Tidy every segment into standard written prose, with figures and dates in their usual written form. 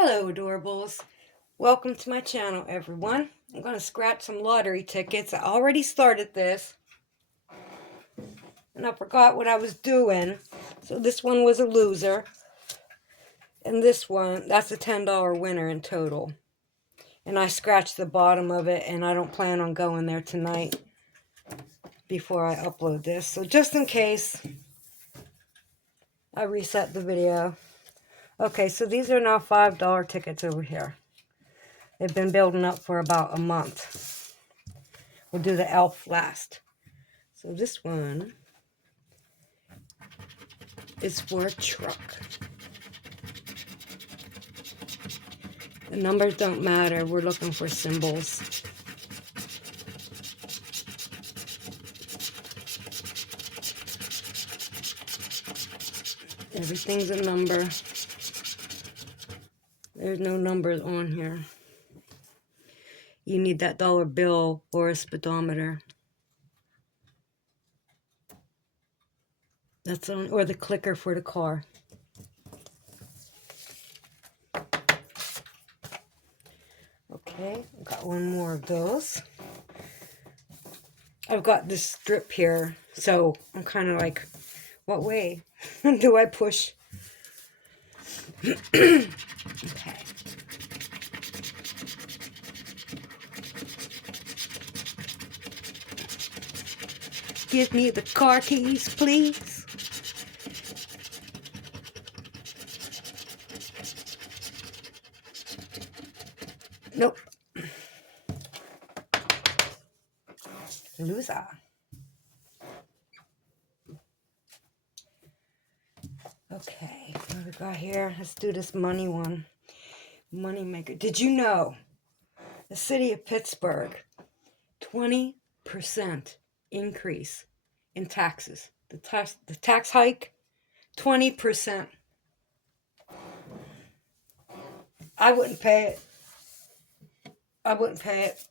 Hello, adorables. Welcome to my channel, everyone. I'm going to scratch some lottery tickets. I already started this, and I forgot what I was doing. So this one was a loser, and this one, that's a $10 winner in total. And I scratched the bottom of it, and I don't plan on going there tonight before I upload this. So just in case, I reset the video. Okay, so these are now $5 tickets over here. They've been building up for about a month. We'll do the elf last. So this one is for a truck. The numbers don't matter. We're looking for symbols. Everything's a number. There's no numbers on here. You need that dollar bill or a speedometer. That's on, or the clicker for the car. Okay, I've got one more of those. I've got this strip here, so I'm kind of like, what way do I push? Okay. Give me the car keys, please. Nope. Loser. Okay, what we got here? Let's do this money one. Money maker. Did you know the city of Pittsburgh, 20% increase in taxes? The tax hike, 20%. I wouldn't pay it. I wouldn't pay it.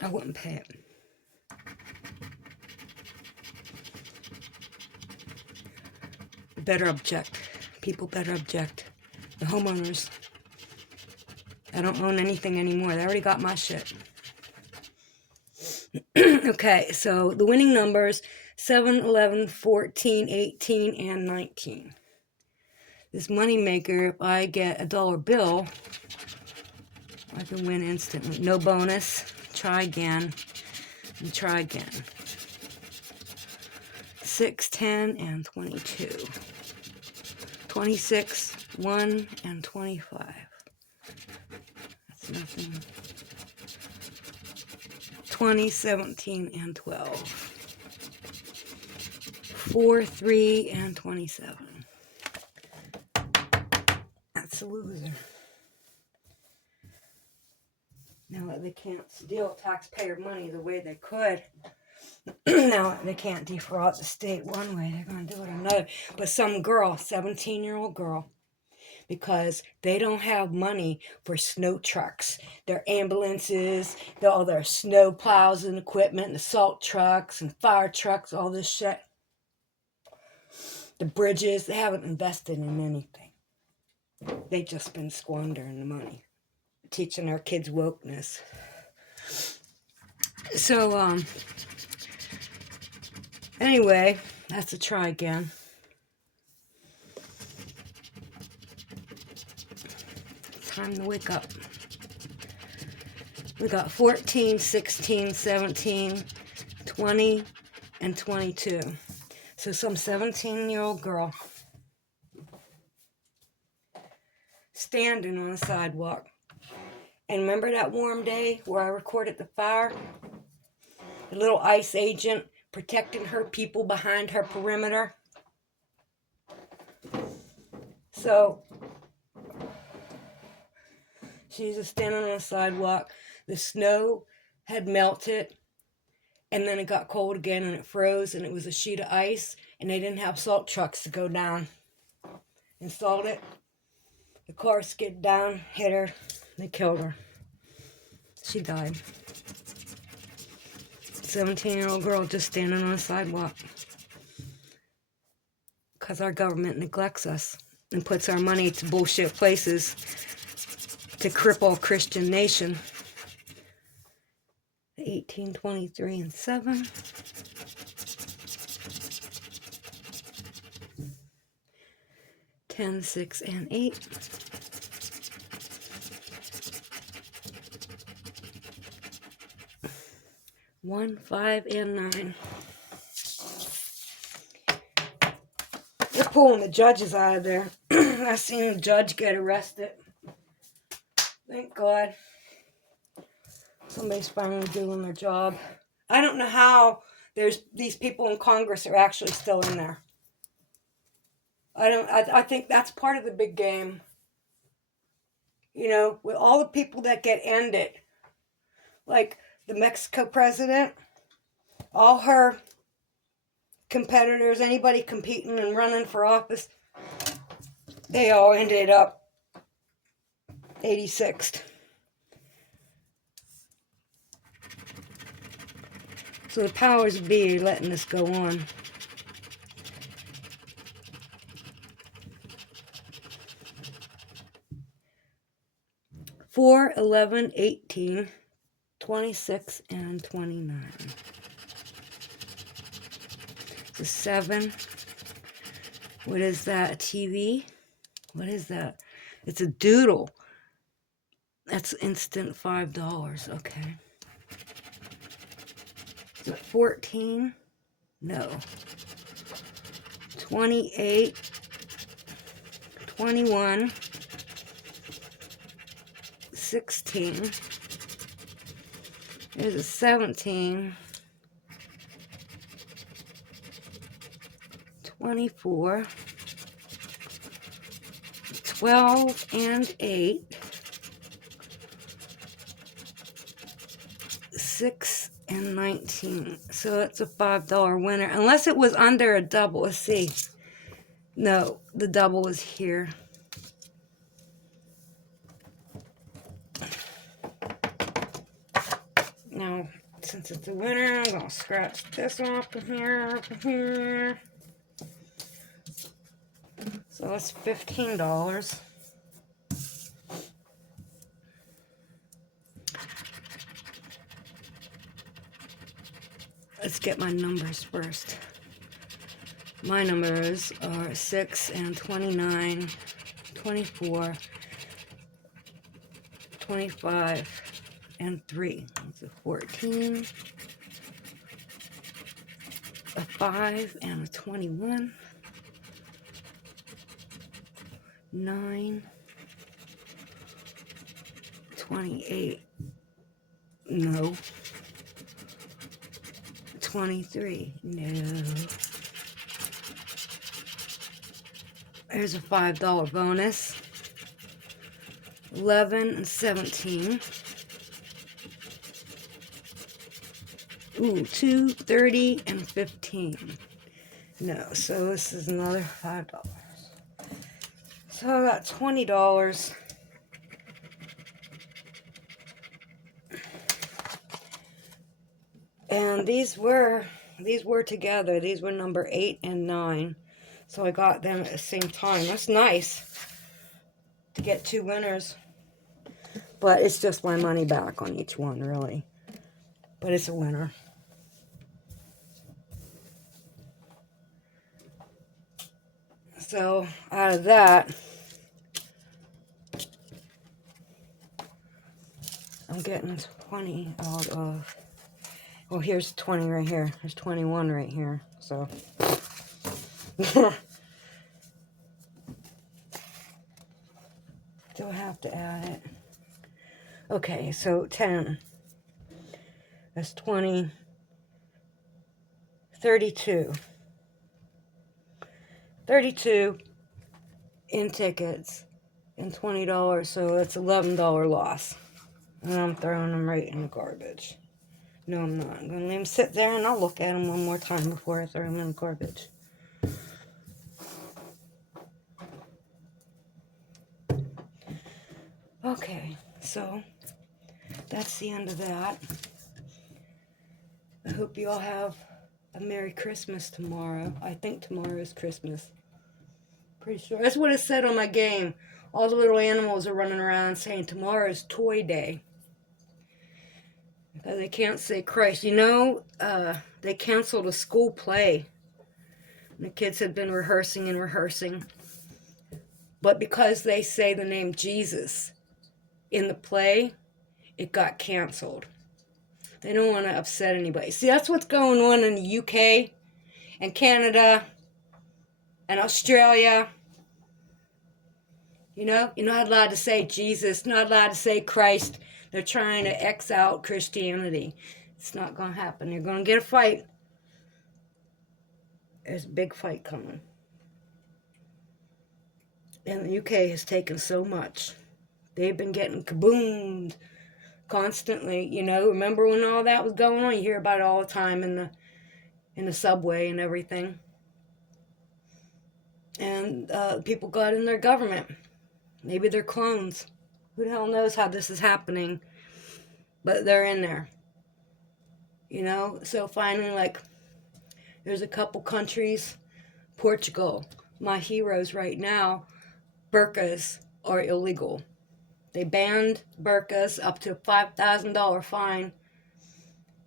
I wouldn't pay it. Better object. People better object. The homeowners. I don't own anything anymore. They already got my shit. Okay, so the winning numbers, 7, 11, 14, 18, and 19. This money maker, if I get a dollar bill, I can win instantly. No bonus. Try again. And try again. 6, 10, and 22. 26, 1, and 25. That's nothing. 20, 17, and 12. 4, 3, and 27. That's a loser. Now they can't steal taxpayer money the way they could. Now they can't defraud the state one way. They're going to do it another. But some girl, 17-year-old girl, because they don't have money for snow trucks, their ambulances, all their snow plows and equipment, and the salt trucks and fire trucks, all this shit. The bridges, they haven't invested in anything. They've just been squandering the money, teaching our kids wokeness. So, anyway, that's a try again. Time to wake up. We got 14, 16, 17, 20, and 22. So some 17-year-old girl standing on a sidewalk. And remember that warm day where I recorded the fire? The little ICE agent protecting her people behind her perimeter. So she's just standing on a sidewalk. The snow had melted, and then it got cold again, and it froze, and it was a sheet of ice, and they didn't have salt trucks to go down and salt it. The car skid down, hit her, they killed her. She died. 17-year-old girl just standing on a sidewalk. because our government neglects us and puts our money to bullshit places to cripple a Christian nation. 1823 and 7. 10, 6, and 8. 1, 5, and 9. They're pulling the judges out of there. I seen the judge get arrested. Thank God. Somebody's finally doing their job. I don't know how there's these people in Congress are actually still in there. I think that's part of the big game. You know, with all the people that get ended, like the Mexico president, all her competitors, anybody competing and running for office, they all ended up 86th. So the powers that be are letting this go on. Four, 11, 18, 26, and 29. The 7. What is that? A TV? What is that? It's a doodle. That's instant $5. Okay. Is it 14? No. 28, 21, 16. There's a 17. 24. 12 and 8. 6 and 19. So it's a $5 winner. Unless it was under a double. Let's see. No, the double was here. Now, since it's a winner, I'm going to scratch this off of here, So it's $15. Let's get my numbers first. My numbers are 6 and 29, 24, 25, and 3. That's a 14, a 5, and a 21, 9, 28, no, 23, no. There's a $5 bonus. 11 and 17. Ooh, 2, 30, and 15. No, so this is another $5. So I got $20. And these were together. These were number 8 and 9. So I got them at the same time. That's nice to get 2 winners. But it's just my money back on each one, really. But it's a winner. So out of that, I'm getting 20 out of... Well, here's 20 right here. There's 21 right here. So... Do I have to add it? Okay, so 10. That's 20. 32. 32 in tickets and $20, so that's $11 loss. And I'm throwing them right in the garbage. No, I'm not. I'm going to leave them sit there and I'll look at them one more time before I throw them in the garbage. Okay, so that's the end of that. I hope you all have a Merry Christmas tomorrow. I think tomorrow is Christmas. Pretty sure. That's what it said on my game. All the little animals are running around saying tomorrow is toy day. They can't say Christ. You know, they canceled a school play. The kids had been rehearsing and rehearsing. But because they say the name Jesus in the play, it got canceled. They don't want to upset anybody. See, that's what's going on in the UK and Canada and Australia. You know, you're not allowed to say Jesus, not allowed to say Christ. They're trying to X out Christianity. It's not going to happen. You're going to get a fight. There's a big fight coming. And the UK has taken so much. They've been getting kaboomed constantly. You know, remember when all that was going on? You hear about it all the time in the subway and everything. And people got in their government. Maybe they're clones. Who the hell knows how this is happening? But they're in there. You know, so finally, like, there's a couple countries. Portugal, my heroes right now, burqas are illegal. They banned burqas up to a $5,000 fine.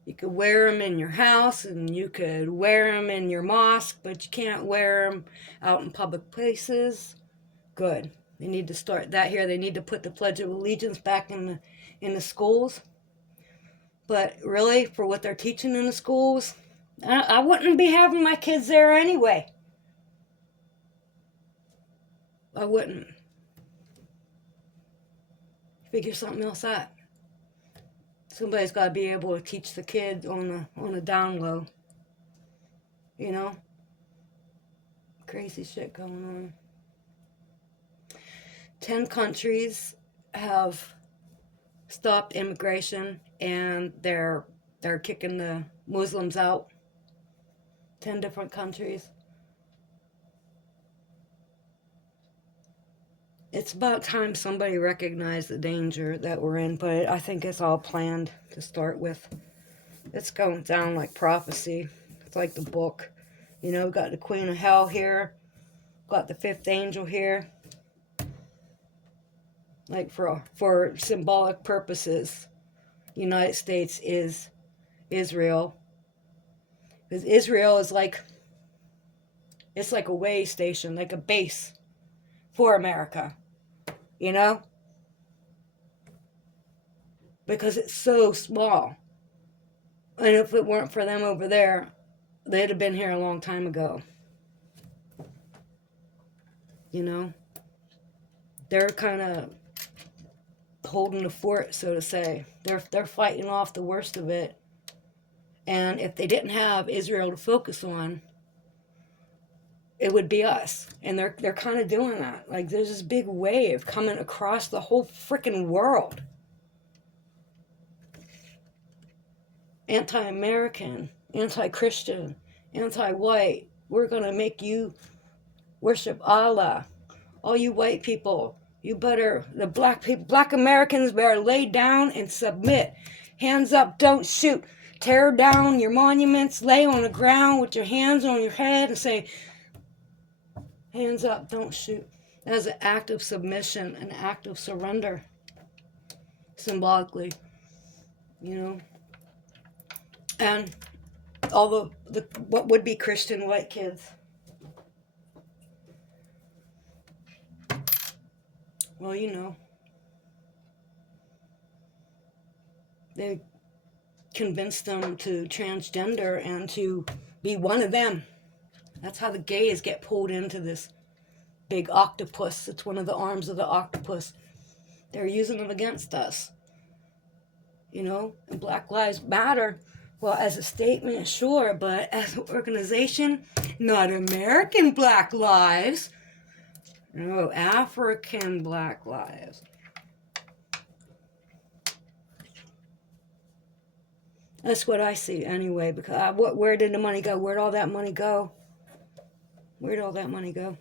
You could wear them in your house and you could wear them in your mosque, but you can't wear them out in public places. Good. They need to start that here. They need to put the Pledge of Allegiance back in the schools. But really, for what they're teaching in the schools, I wouldn't be having my kids there anyway. I wouldn't. Figure something else out. Somebody's got to be able to teach the kids on the down low. You know? Crazy shit going on. 10 countries have stopped immigration and they're kicking the Muslims out. 10 different countries. It's about time somebody recognized the danger that we're in, but I think it's all planned to start with. It's going down like prophecy. It's like the book. You know, we've got the Queen of Hell here. Got the fifth angel here. Like for symbolic purposes, United States is Israel. Because Israel is like, it's like a way station, like a base for America, you know? Because it's so small. And if it weren't for them over there, they'd have been here a long time ago. You know? They're kind of holding the fort, so to say. They're fighting off the worst of it. And if they didn't have Israel to focus on, it would be us. And they're kind of doing that. Like, there's this big wave coming across the whole freaking world. Anti-American, anti-Christian, anti-white. We're going to make you worship Allah. All you white people, you better, the black people, black Americans better lay down and submit. Hands up, don't shoot. Tear down your monuments, lay on the ground with your hands on your head and say, hands up, don't shoot. As an act of submission, an act of surrender, symbolically, you know. And all the what would be Christian white kids. Well, you know, they convinced them to transgender and to be one of them. That's how the gays get pulled into this big octopus. It's one of the arms of the octopus. They're using them against us. You know, and Black Lives Matter, well, as a statement, sure, but as an organization, not American Black lives. No, African Black lives. That's what I see anyway, because where did the money go? Where'd all that money go? Where'd all that money go?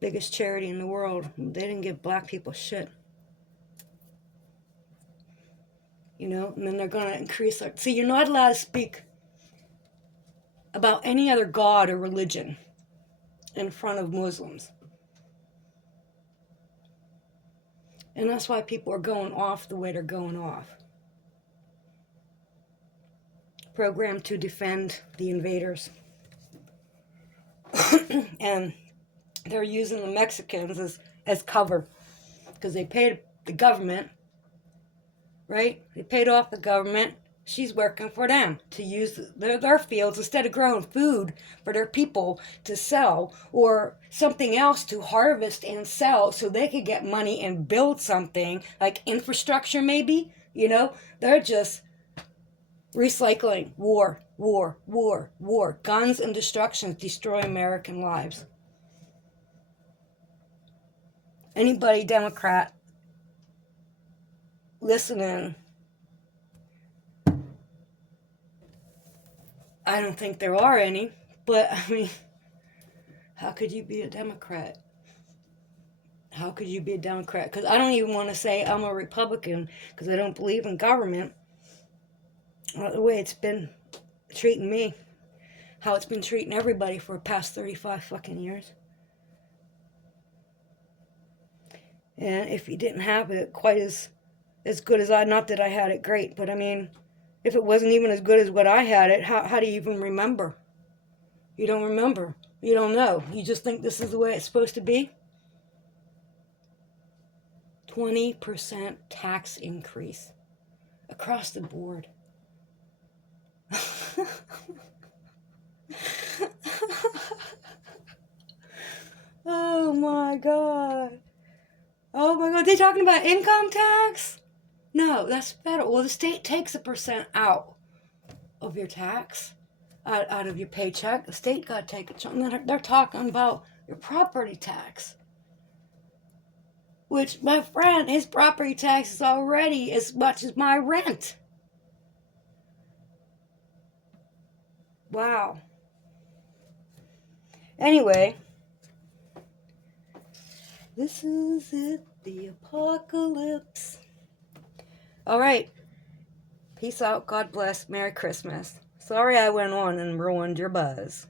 Biggest charity in the world. They didn't give black people shit. You know, and then they're going to increase our... See, you're not allowed to speak about any other god or religion in front of Muslims. And that's why people are going off the way they're going off. Programmed to defend the invaders. And they're using the Mexicans as cover. Because they paid the government, right? They paid off the government. She's working for them to use their fields instead of growing food for their people to sell or something else to harvest and sell so they could get money and build something like infrastructure maybe, you know? They're just recycling. War, war, war, war. Guns and destruction destroy American lives. Anybody Democrat listening, I don't think there are any, but I mean, how could you be a Democrat? How could you be a Democrat? Because I don't even want to say I'm a Republican because I don't believe in government. The way it's been treating me, how it's been treating everybody for the past 35 fucking years. And if you didn't have it quite as good as not that I had it great, but I mean, if it wasn't even as good as what I had it, how do you even remember? You don't remember. You don't know. You just think this is the way it's supposed to be? 20% tax increase across the board. Oh my God. Oh my God. They're talking about income tax? No, that's federal. Well, the state takes a percent out of your tax, out of your paycheck. The state got to take a chunk. They're talking about your property tax. Which, my friend, his property tax is already as much as my rent. Wow. Anyway, this is it, the apocalypse. All right. Peace out. God bless. Merry Christmas. Sorry I went on and ruined your buzz.